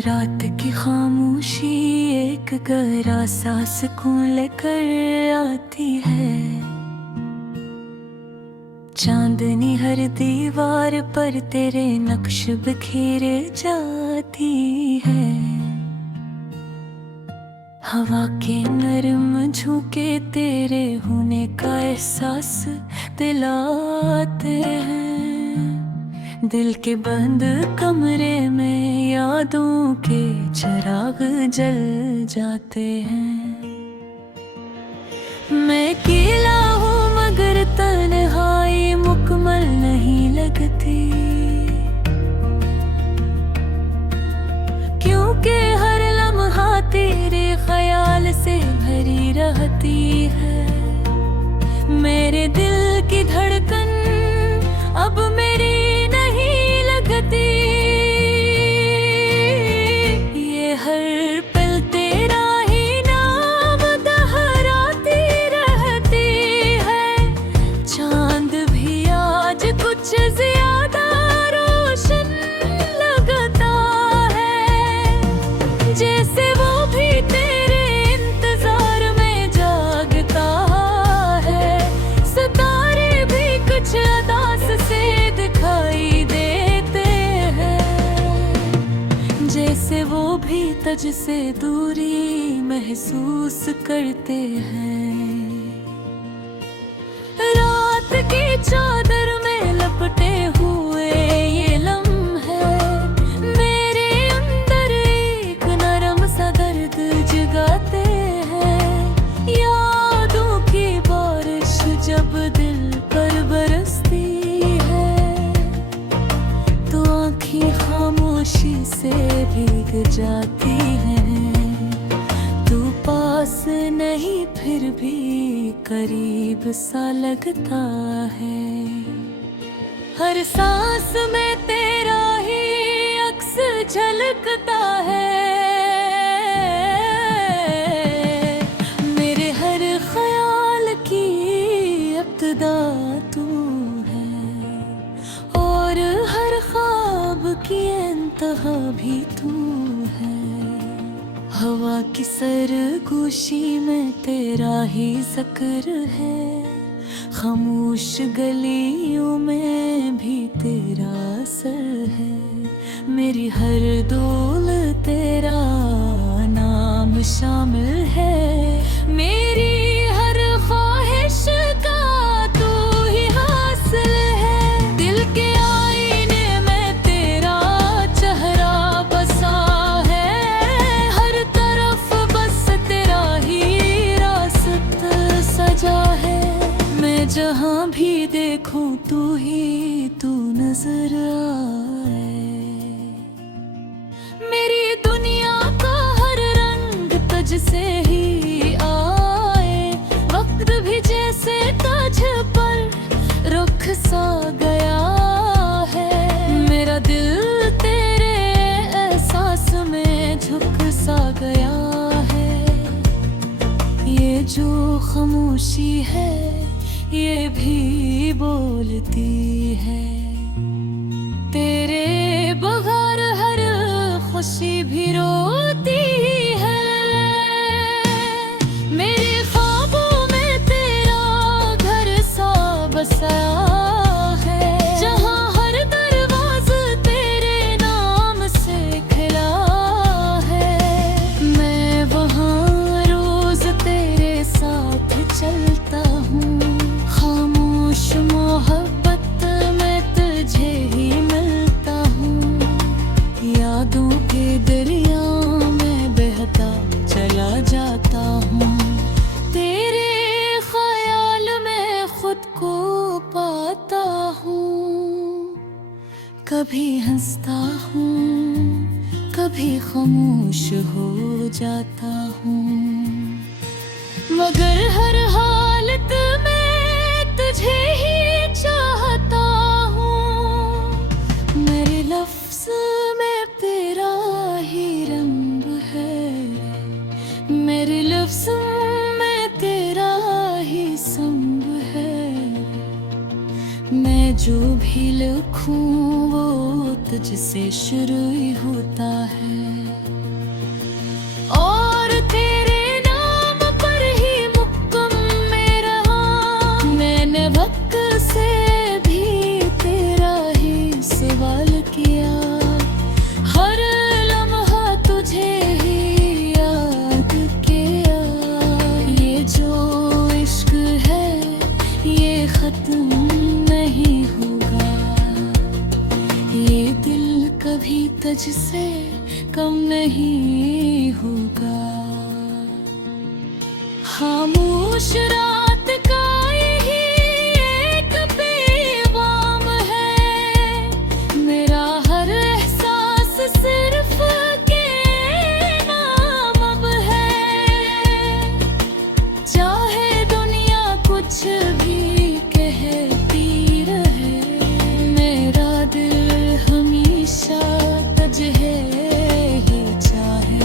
रात की खामोशी एक गहरा सा सुकून लेकर आती है। चांदनी हर दीवार पर तेरे नक्श बिखेरे जाती है। हवा के नरम झोंके तेरे होने का एहसास दिलाते हैं। दिल के बंद कमरे में यादों के चिराग जल जाते हैं। मैं अकेला हूँ मगर तन्हाई मुकम्मल नहीं लगती, क्योंकि हर लम्हा तेरे ख्याल से भरी रहती है। मेरे दिल की धड़कन अब मेरी नहीं लगती, ये हर पल तेरा ही नाम दोहराती रहती है। चांद भी आज कुछ ज्यादा रोशन लगता है, जैसे वो भी तेरे इंतजार में जागता है। सितारे भी कुछ अदास से दिखाई देते हैं, जैसे वो भी तुझ से दूरी महसूस करते हैं। रात की चादर में लपटे हुए ये लम्हे मेरे अंदर एक नरम सा दर्द जगाते हैं। यादों की बारिश जब दिल पर बरसती है, तो आँखें खामोशी से भीग जाती हैं। तू पास नहीं फिर भी करीब सा लगता है। हर सांस में तेरा ही अक्स झलकता है। मेरे हर ख्याल की इब्तिदा तू है, और हर ख्वाब की इंतहा भी तू है। हवा की सरगोशी में तेरा ही जिक्र है। खामोश गलियों में भी तेरा असर है। मेरी हर डोल तेरा नाम शामिल है। मेरी हर ख्वाहिश का तू ही हासिल है। दिल के आईने में तेरा चेहरा बसा है। हर तरफ बस तेरा ही रास्ता सजा है। मैं जहाँ भी देखूं तू नजर आए। मेरी दुनिया का हर रंग तुझसे ही आए। वक्त भी जैसे तुझ पर रुख सा गया है। मेरा दिल तेरे एहसास में झुक सा गया है। ये जो खामोशी है ये भी बोलती है। तेरे बगैर हर खुशी भी रोती है। मेरे ख्वाबों में तेरा घर सा बसाया है, जहाँ हर दरवाज़ा तेरे नाम से खिला है। मैं वहाँ रोज तेरे साथ चलता हूँ। खामोश मोहब्बत में तुझे ही मिलता हूँ। यादों के दरिया में बहता चला जाता हूँ। तेरे ख्याल में खुद को पाता हूँ। कभी हंसता हूँ, कभी खामोश हो जाता हूँ, मगर हर हालत में तुझे ही चाहता हूँ। मेरे लफ्ज़ में तेरा ही रंग है। मेरे लफ्ज़ में तेरा ही संग है। मैं जो भी लिखूं वो तुझसे शुरू ही होता है। तुझसे कम नहीं होगा। खामोश रात का यही एक पैगाम है, मेरा हर एहसास सिर्फ के नाम अब है। चाहे दुनिया कुछ भी कहती रहे, मेरा दिल हमेशा तुझे ही चाहे।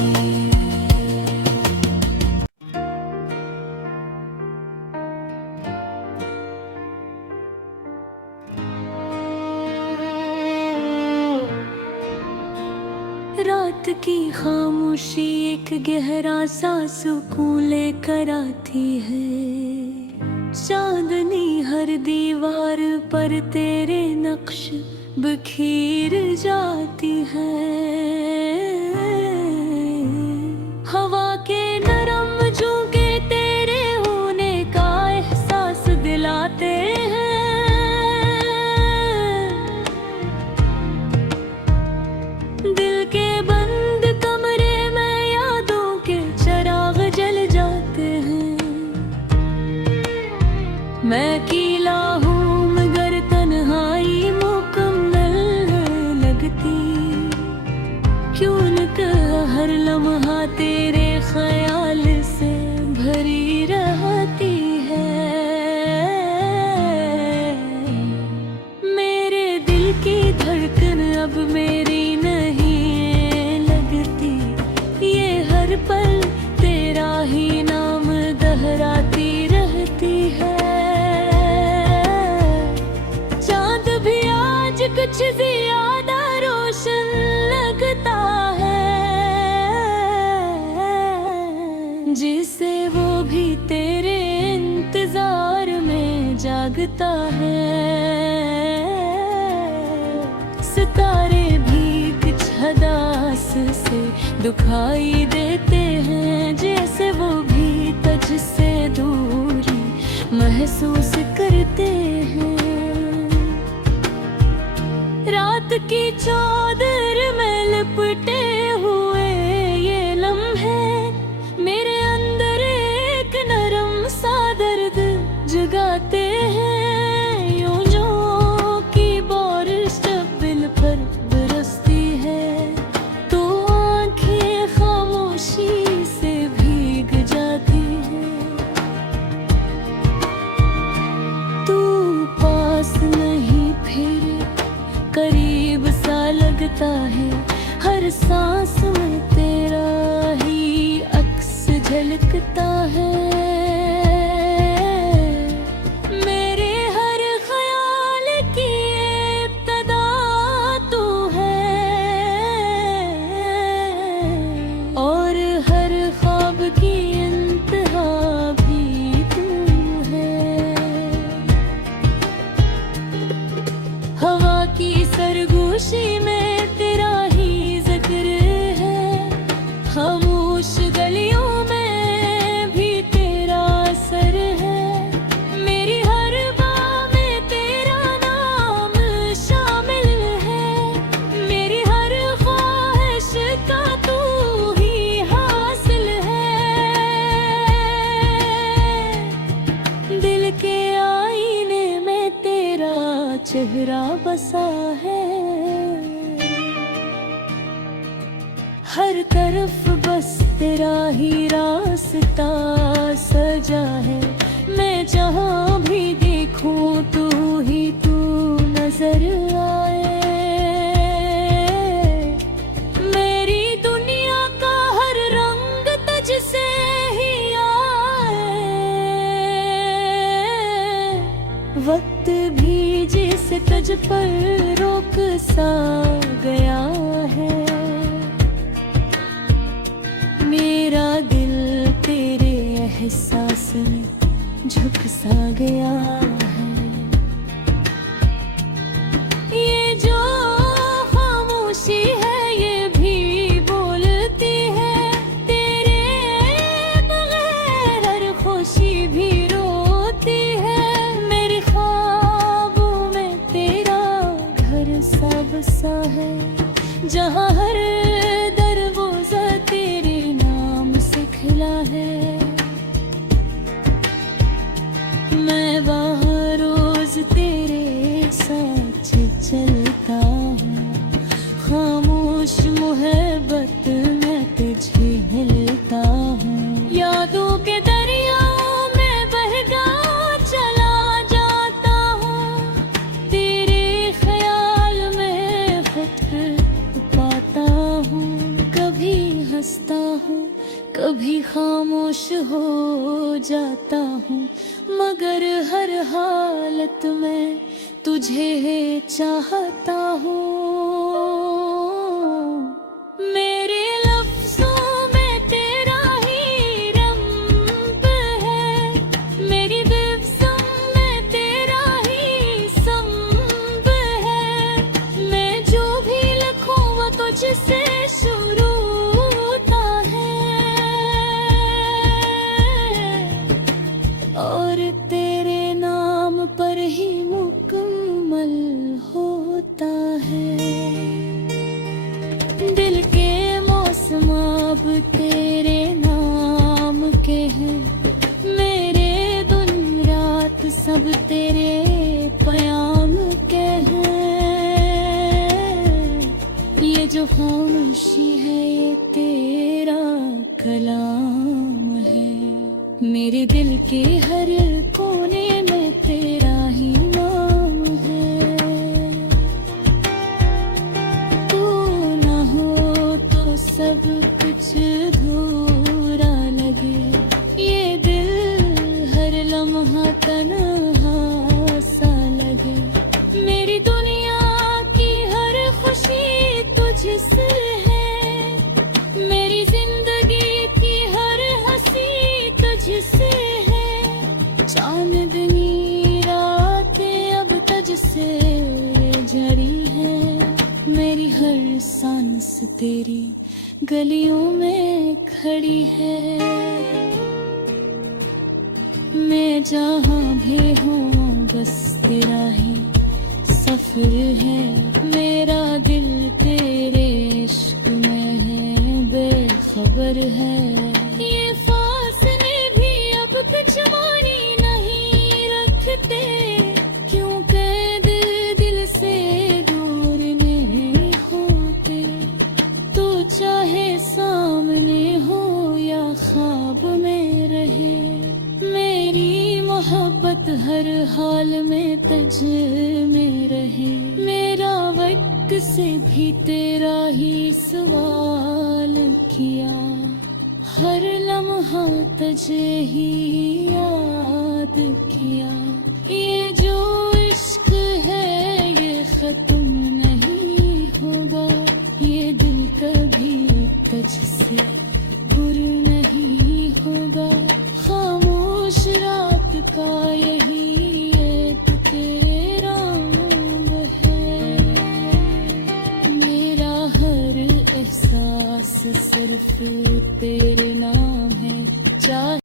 रात की खामोशी एक गहरा सा सुकून लेकर आती है। चांदनी हर दीवार पर तेरे नक्श बिखर जाती है। हवा के नरम झोंके तेरे होने का एहसास दिलाते हैं। दिल के बंद कमरे में यादों के चिराग जल जाते हैं। मैं अकेला हूँ मगर तन्हाई मुकम्मल लगती। क्यों न हर लम्हा तेरे ख्याल से भरी रहती है। मेरे दिल की धड़कन अब मेरी नहीं लगती। ये हर पल तेरा ही नाम दोहराती रहती है। चांद भी आज कुछ ज्यादा रोशन लगता है, जिसे वो भी तेरे इंतजार में जागता है। सितारे भी कुछ हदास से दुखाई देते हैं, जैसे वो भी तुझसे दूरी महसूस करते हैं। रात की चादर में लिपटे हुए ये लम्हे मेरे अंदर एक नरम सा दर्द जगाते हैं। यूं जो की बारिश जब दिल पर बरसती है, तो आंखें खामोशी से भीग जाती हैं। तू पास नहीं फिर करीब सा लगता है। हर सांस में तेरा ही अक्स झलकता है। मेरे हर ख्याल की इब्तिदा तू है, और हर ख्वाब की इंतहा भी तू है। हवा की सरगोशी में तेरा ही जिक्र है। खामोश गलियों में भी तेरा असर है। मेरी हर बात में तेरा नाम शामिल है। मेरी हर ख्वाहिश का तू ही हासिल है। दिल के आईने में तेरा चेहरा बसा है। हर तरफ बस तेरा ही रास्ता सजा है। मैं जहाँ भी देखूं तू ही तू नजर आए। मेरी दुनिया का हर रंग तुझसे ही आए। वक्त भी जिसे तुझ पर रोक सा गया है। मेरा दिल तेरे एहसास में झुक सा गया है। ये जो खामोशी है ये भी बोलती है। तेरे बगैर हर खुशी भी रोती है। मेरे ख्वाबों में तेरा घर सा बसा है, जहाँ मैं वहाँ रोज तेरे साथ चलता हूँ, खामोश मोहब्बत में तुझे मिलता हूँ। यादों के दरियाओं में बहका चला जाता हूँ, तेरे ख्याल में खुद पाता हूँ। कभी हंसता हूँ, कभी खामोश हो जाता हूँ, मगर हर हालत में तुझे चाहता हूँ। मेरे लफ्ज़ों में तेरा ही रंग है, मेरी बेवज़म में तेरा ही संग है। मैं जो भी लिखूं वो तुझसे शुरू होता है, और तेरे नाम पर ही मुकम्मल होता है। दिल के मौसम अब तेरे नाम के हैं, मेरे दिन रात सब तेरे प्याम के हैं। ये जो खामोशी है ये तेरा कलाम है, मेरे दिल के हर कोने में तेरा ही नाम है। तू ना हो तो सब कुछ अधूरा लगे, ये दिल हर लम्हा तन्हा सा लगे। मेरी दुनिया की हर खुशी तुझसे है, मेरी जिंदगी की हर हंसी तुझसे है। चांदनी रातें अब तुझसे जड़ी है, मेरी हर सांस तेरी गलियों में खड़ी है। मैं जहाँ भी हूँ बस तेरा ही सफर है, मेरा दिल तेरे इश्क में है बेखबर है। ये फासले भी अब पिछवाड़ी नहीं रखते, क्यों कैद दिल से दूर नहीं होते। तो चाहे सामने हो या ख्वाब में रहे, मेरी मोहब्बत हर हाल में तुझ में रहे। मेरा वक्त से भी तेरा ही सवाल किया, हर लम्हा तुझे ही याद किया। ये जो इश्क है ये खत्म नहीं होगा, ये दिल कभी तुझसे दूर नहीं होगा। खामोश रात का यही एक तेरा रंग है, मेरा हर एहसास सिर्फ तेरे नाम है। चाहे